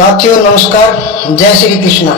साथियों नमस्कार, जय श्री कृष्णा।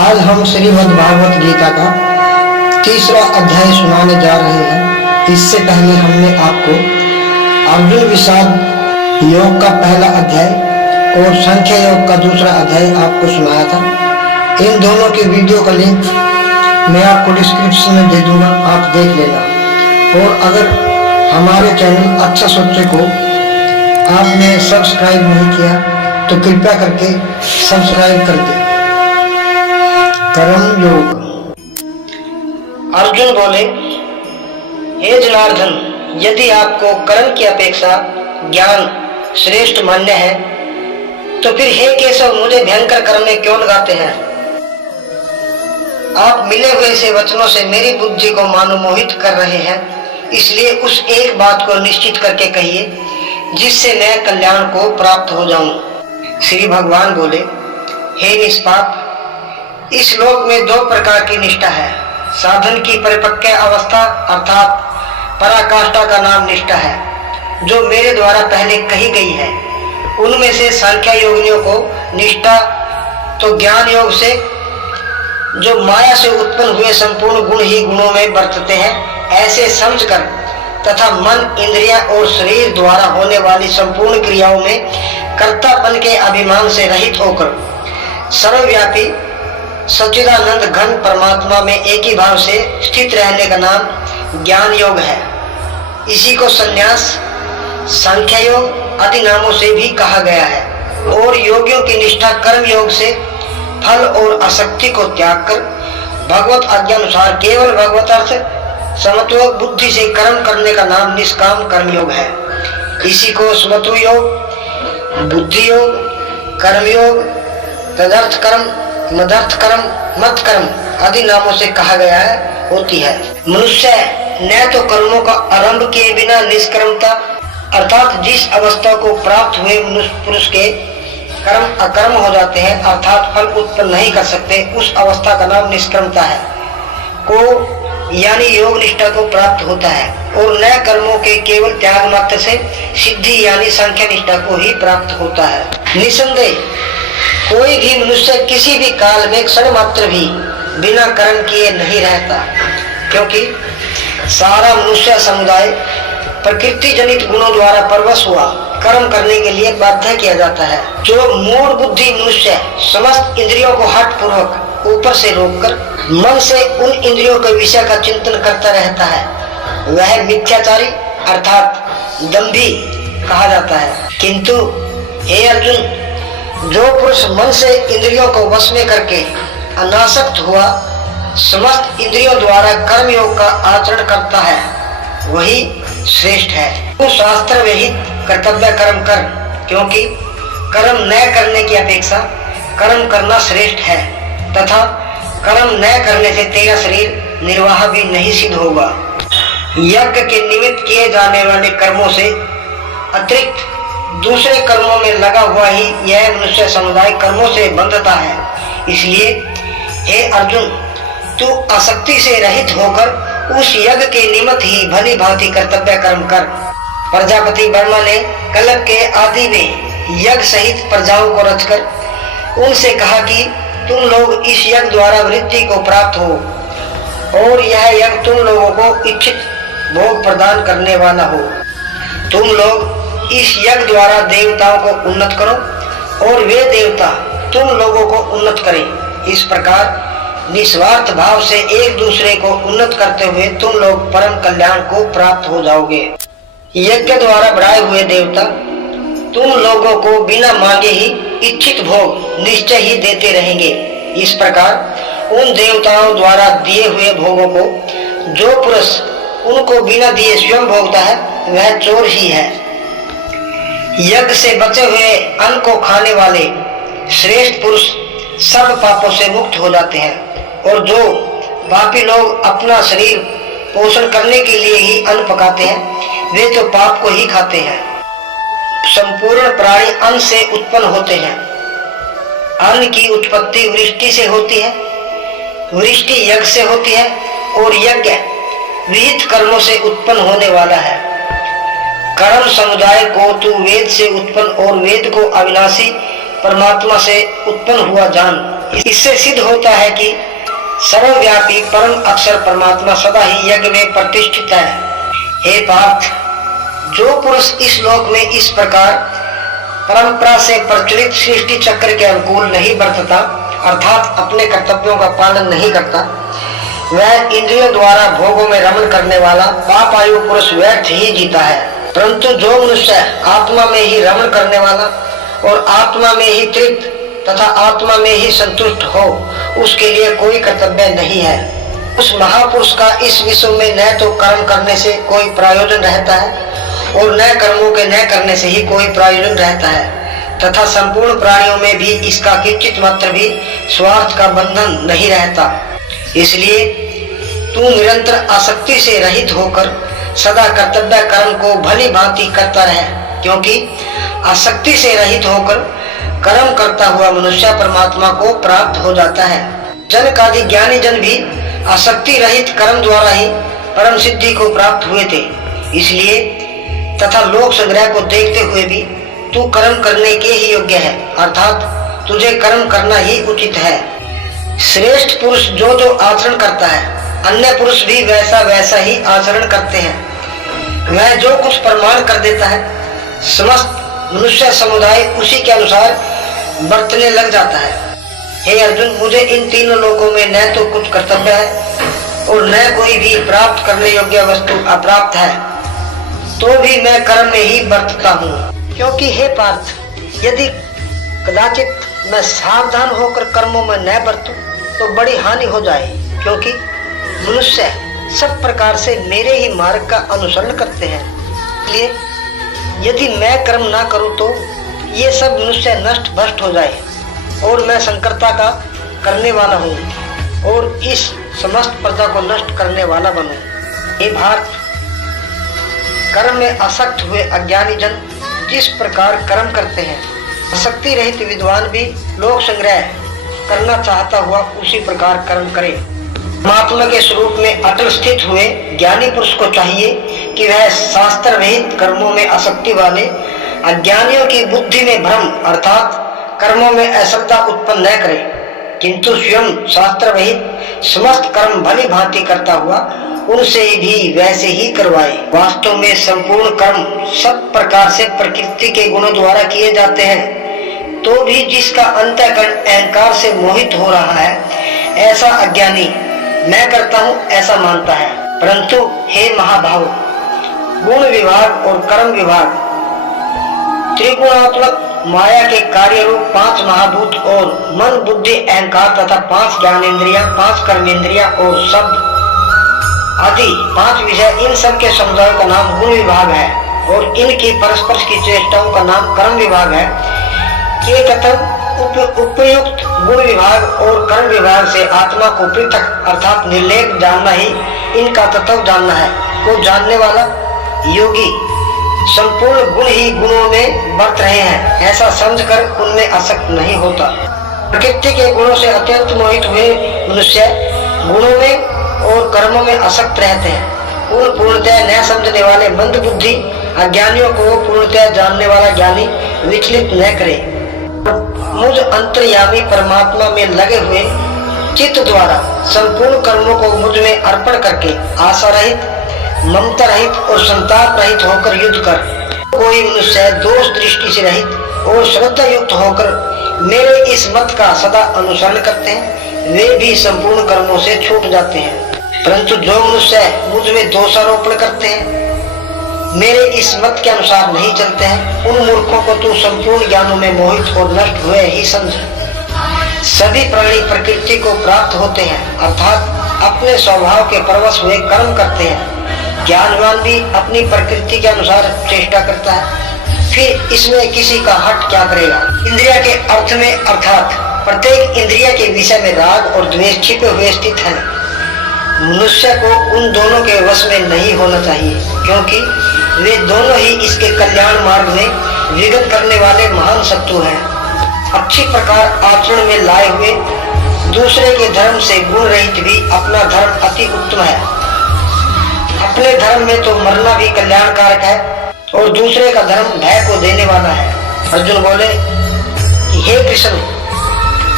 आज हम श्रीमद् भागवत गीता का तीसरा अध्याय सुनाने जा रहे हैं। इससे पहले हमने आपको अर्जुन विषाद योग का पहला अध्याय और संख्या योग का दूसरा अध्याय आपको सुनाया था। इन दोनों के वीडियो का लिंक मैं आपको डिस्क्रिप्शन में दे दूंगा, आप देख लेना। और अगर हमारे चैनल अच्छा सोचे को आपने सब्सक्राइब नहीं किया तो कृपया करके सब्सक्राइब कर दे। कर्म योग। अर्जुन बोले, हे जनार्दन, यदि आपको कर्म की अपेक्षा ज्ञान श्रेष्ठ मान्य है तो फिर हे केशव, मुझे भयंकर कर्म में क्यों लगाते हैं? आप मिले हुए से वचनों से मेरी बुद्धि को मनमोहित कर रहे हैं, इसलिए उस एक बात को निश्चित करके कहिए जिससे मैं कल्याण को प्राप्त हो जाऊं। श्री भगवान बोले, हे निष्पाप, इस लोक में दो प्रकार की निष्ठा है। साधन की परिपक्व अवस्था अर्थात पराकाष्ठा का नाम निष्ठा है, जो मेरे द्वारा पहले कही गई है। उनमें से सांख्य योगियों को निष्ठा तो ज्ञान योग से, जो माया से उत्पन्न हुए संपूर्ण गुण ही गुणों में बरतते हैं, ऐसे समझकर तथा मन, इंद्रियां और शरीर द्वारा होने वाली संपूर्ण क्रियाओं में कर्तापन के अभिमान से रहित होकर सर्वव्यापी सच्चिदानंद घन परमात्मा में एक ही भाव से स्थित रहने का नाम ज्ञान योग है। इसी को संन्यास, सांख्य योग आदि नामों से भी कहा गया है। और योगियों की निष्ठा कर्म योग से फल और आसक्ति को त्याग कर भगवत आज्ञानुसार केवल भगवत अर्थ समत्व बुद्धि से कर्म करने का नाम निष्काम कर्मयोग है। इसी को समत्व योग, बुद्धि योग, कर्मयोग, तदर्थ कर्म, मदर्थ कर्म, मत कर्म आदि नामों से कहा गया होती है। मनुष्य न तो कर्मों का आरंभ किए बिना निष्कर्मता अर्थात जिस अवस्था को प्राप्त हुए पुरुष के कर्म अकर्म हो जाते हैं अर्थात फल उत्पन्न नहीं कर सकते, उस अवस्था का नाम निष्कर्मता है को यानी योग निष्ठा को प्राप्त होता है। और नए कर्मों के केवल त्याग मात्र से सिद्धि यानी संख्या निष्ठा को ही प्राप्त होता है। निसंदेह कोई भी मनुष्य किसी भी काल में क्षण मात्र भी बिना कर्म किए नहीं रहता, क्योंकि सारा मनुष्य समुदाय प्रकृति जनित गुणों द्वारा परवश हुआ कर्म करने के लिए बाध्य किया जाता है। जो मूढ़ बुद्धि मनुष्य समस्त इंद्रियों को हठ पूर्वक ऊपर से रोककर मन से उन इंद्रियों के विषय का चिंतन करता रहता है, वह मिथ्याचारी अर्थात दंभी कहा जाता है। किंतु हे अर्जुन, जो पुरुष मन से इंद्रियों को वश में करके अनासक्त हुआ समस्त इंद्रियों द्वारा कर्म योग का आचरण करता है, वही श्रेष्ठ है। तू शास्त्र विहित कर्तव्य कर्म कर, क्योंकि कर्म न करने की अपेक्षा कर्म करना श्रेष्ठ है तथा कर्म न करने से तेरा शरीर निर्वाह भी नहीं सिद्ध होगा। यज्ञ के निमित्त किए जाने वाले कर्मों से अतिरिक्त दूसरे कर्मों में लगा हुआ ही यह मनुष्य समुदाय कर्मों से बंधता है। इसलिए हे अर्जुन, तू आसक्ति से रहित होकर उस यज्ञ के निमित्त ही भली भांति कर्तव्य कर्म कर। प्रजापति ब्रह्मा ने कल्प के आदि में यज्ञ सहित प्रजाओं को रचकर उनसे कहा कि तुम लोग इस यज्ञ द्वारा वृद्धि को प्राप्त हो और यह यज्ञ तुम लोगों को इच्छित भोग प्रदान करने वाला हो। तुम लोग इस यज्ञ द्वारा देवताओं को उन्नत करो और वे देवता तुम लोगों को उन्नत करें। इस प्रकार निस्वार्थ भाव से एक दूसरे को उन्नत करते हुए तुम लोग परम कल्याण को प्राप्त हो जाओगे। यज्ञ द्वारा बढ़ाए हुए देवता तुम लोगों को बिना मांगे ही इच्छित भोग निश्चय ही देते रहेंगे। इस प्रकार उन देवताओं द्वारा दिए हुए भोगों को जो पुरुष उनको बिना दिए स्वयं भोगता है वह चोर ही है। यज्ञ से बचे हुए अन्न को खाने वाले श्रेष्ठ पुरुष सब पापों से मुक्त हो जाते हैं, और जो पापी लोग अपना शरीर पोषण करने के लिए ही अन्न पकाते हैं वे तो पाप को ही खाते हैं। संपूर्ण प्राणी अन्न से उत्पन्न होते हैं। अन्न की उत्पत्ति वृष्टि से होती है, वृष्टि यज्ञ से होती है और यज्ञ विहित कर्मों से उत्पन्न होने वाला है। कर्म समुदाय को तू वेद से उत्पन्न और वेद को अविनाशी परमात्मा से उत्पन्न हुआ जान। इससे सिद्ध होता है कि सर्वव्यापी परम अक्षर परमात्मा सदा ही यज्ञ में प्रतिष्ठित है। हे पार्थ, जो पुरुष इस लोक में इस प्रकार परंपरा से प्रचलित सृष्टि चक्र के अनुकूल नहीं बरतता, अर्थात अपने कर्तव्यों का पालन नहीं करता, वह इंद्रियों द्वारा भोगों में रमण करने वाला पापायु पुरुष व्यर्थ ही जीता है। परंतु जो मनुष्य आत्मा में ही रमण करने वाला और आत्मा में ही तृप्त तथा आत्मा में ही संतुष्ट हो, उसके लिए कोई कर्तव्य नहीं है। उस महापुरुष का इस विश्व में न तो कर्म करने से कोई प्रयोजन रहता है और न कर्मों के न करने से ही कोई प्रयोजन रहता है, तथा संपूर्ण प्राणियों में भी इसका किंचित मात्र भी स्वार्थ का बंधन नहीं रहता। इसलिए तू निरंतर आसक्ति से रहित होकर सदा कर्तव्य कर्म को भली भांति करता रहे, क्योंकि आसक्ति से रहित होकर कर्म करता हुआ मनुष्य परमात्मा को प्राप्त हो जाता है। जनकादि ज्ञानी जन भी आसक्ति रहित कर्म द्वारा ही परम सिद्धि को प्राप्त हुए थे। इसलिए तथा लोक संग्रह को देखते हुए भी तू कर्म करने के ही योग्य है, अर्थात तुझे कर्म करना ही उचित है। श्रेष्ठ पुरुष जो जो आचरण करता है, अन्य पुरुष भी वैसा वैसा ही आचरण करते हैं। वह जो कुछ प्रमाण कर देता है, समस्त मनुष्य समुदाय उसी के अनुसार बरतने लग जाता है। हे अर्जुन, मुझे इन तीनों लोकों में न तो कुछ कर्तव्य है और न कोई भी प्राप्त करने योग्य वस्तु अप्राप्त है, तो भी मैं कर्म में ही बरतता हूँ। क्योंकि हे पार्थ, यदि कदाचित मैं सावधान होकर कर्मों में न बरतूं तो बड़ी हानि हो जाए, क्योंकि मनुष्य सब प्रकार से मेरे ही मार्ग का अनुसरण करते हैं। इसलिए यदि मैं कर्म ना करूं तो ये सब मनुष्य नष्ट भ्रष्ट हो जाए और मैं संकर्ता का करने वाला हूँ और इस समस्त प्रजा को नष्ट करने वाला बनूं। हे भारत, कर्म में आसक्त हुए अज्ञानी जन जिस प्रकार कर्म करते हैं, आसक्ति रहित विद्वान भी लोक संग्रह करना चाहता हुआ उसी प्रकार कर्म करे। परमात्मा के स्वरूप में अटल स्थित हुए ज्ञानी पुरुष को चाहिए कि वह शास्त्र रहित कर्मों में आसक्ति वाले अज्ञानियों की बुद्धि में भ्रम अर्थात कर्मों में असक्ता उत्पन्न न करे, किंतु स्वयं शास्त्र रहित समस्त कर्म भली भांति करता हुआ उनसे भी वैसे ही करवाए। वास्तव में संपूर्ण कर्म सब प्रकार से प्रकृति के गुणों द्वारा किए जाते हैं, तो भी जिसका अंतःकरण अहंकार से मोहित हो रहा है, ऐसा अज्ञानी मैं करता हूँ ऐसा मानता है। परंतु हे महाभाव, गुण विभाग और कर्म विभाग, त्रिगुणात्मक माया के कार्य रूप 5 महाभूत और मन बुद्धि अहंकार तथा 5 ज्ञानेन्द्रिया, 5 कर्मेंद्रिया और शब्द आदि 5 विषय, इन सब के समुदायों का नाम गुण विभाग है और इनकी परस्पर की चेष्टाओं का नाम कर्म विभाग है। ये कथन उपयुक्त गुण विभाग और कर्म विभाग से आत्मा को पृथक अर्थात निर्लेप जानना ही इनका तत्व जानना है। को जानने वाला योगी संपूर्ण गुण ही गुणों में बरत रहे हैं ऐसा समझकर उनमें आसक्त नहीं होता। प्रकृति के गुणों से अत्यंत मोहित हुए मनुष्य गुणों में और कर्मों में आसक्त रहते हैं। पूर्णतः न समझने वाले मंद बुद्धि अज्ञानियों को पूर्णतः जानने वाला ज्ञानी विचलित न करे। मुझ अंतर्यामी परमात्मा में लगे हुए चित्त द्वारा संपूर्ण कर्मों को मुझ में अर्पण करके आशा रहित, ममता रहित और संताप रहित होकर युद्ध कर कोई मनुष्य दोष दृष्टि से रहित और श्रद्धा युक्त होकर मेरे इस मत का सदा अनुसरण करते हैं, वे भी संपूर्ण कर्मों से छूट जाते हैं। परंतु जो मनुष्य मुझ में दोषारोपण करते हैं, मेरे इस मत के अनुसार नहीं चलते हैं, उन मूर्खों को तू संपूर्ण ज्ञानों में मोहित और नष्ट हुए ही समझ। सभी प्राणी प्रकृति को प्राप्त होते हैं अर्थात अपने स्वभाव के परवश हुए कर्म करते हैं। ज्ञानवान भी अपनी प्रकृति के अनुसार चेष्टा करता है, फिर इसमें किसी का हट क्या करेगा। इंद्रिया के अर्थ में अर्थात प्रत्येक इंद्रिया के विषय में राग और द्वेष छिपे हुए स्थित हैं। मनुष्य को उन दोनों के वश में नहीं होना चाहिए, क्योंकि वे दोनों ही इसके कल्याण मार्ग में विघ्न करने वाले महान शत्रु हैं। अच्छी प्रकार आचरण में लाए हुए दूसरे के धर्म से गुण रहित भी अपना धर्म अति उत्तम है। अपने धर्म में तो मरना भी कल्याणकारक है और दूसरे का धर्म भय को देने वाला है। अर्जुन बोले, हे कृष्ण,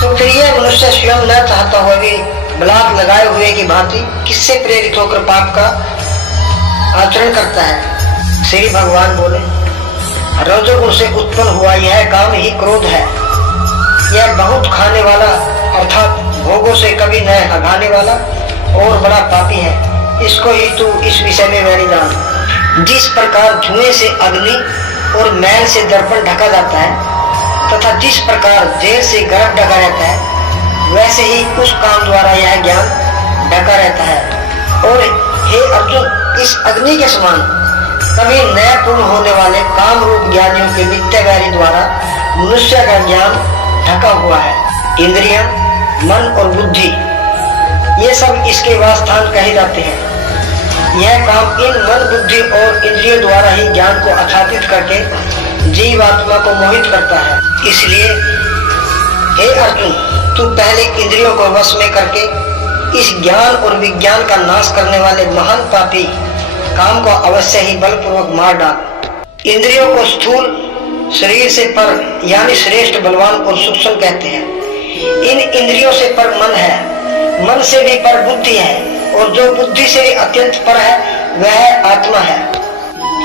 तो फिर यह मनुष्य स्वयं न चाहता हुआ भी ब्लाक लगाए हुए की भांति किससे प्रेरित होकर पाप का आचरण करता है? श्री भगवान बोले, रजोगुण से उत्पन्न हुआ यह काम ही क्रोध है। यह बहुत खाने वाला अर्थात भोगों से कभी न हगाने वाला और बड़ा पापी है। इसको ही तू इस विषय में वैरी जान। जिस प्रकार धुएं से अग्नि और मैल से दर्पण ढका जाता है तथा जिस प्रकार जेल से गर्भ ढका रहता है, वैसे ही उस काम द्वारा यह ज्ञान ढका रहता है। और हे अर्जुन, इस अग्नि के समान कभी नया पूर्ण होने वाले काम रूप ज्ञानियों के नित्य वैरी द्वारा मनुष्य का ज्ञान ढका हुआ है। इंद्रियां, मन और बुद्धि ये सब इसके वासस्थान कहे जाते हैं। यह काम इन मन, बुद्धि और इंद्रियों द्वारा ही ज्ञान को आच्छादित करके जीवात्मा को मोहित करता है। इसलिए हे अर्जुन, तू पहले इंद्रियों को वश में करके इस ज्ञान और विज्ञान का नाश करने वाले महान पापी काम को अवश्य ही बलपूर्वक मार डाल। इंद्रियों को स्थूल शरीर से पर यानी श्रेष्ठ, बलवान और सूक्ष्म कहते हैं। इन इंद्रियों से पर मन है, मन से भी पर बुद्धि है, और जो बुद्धि से भी अत्यंत पर है वह आत्मा है।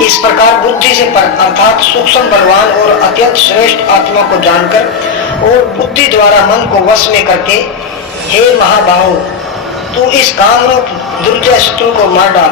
इस प्रकार बुद्धि से पर अर्थात सूक्ष्म, बलवान और अत्यंत श्रेष्ठ आत्मा को जानकर और बुद्धि द्वारा मन को वश में करके हे महाबाहु, तू इस काम रूप दुर्जय शत्रु को मार डाल।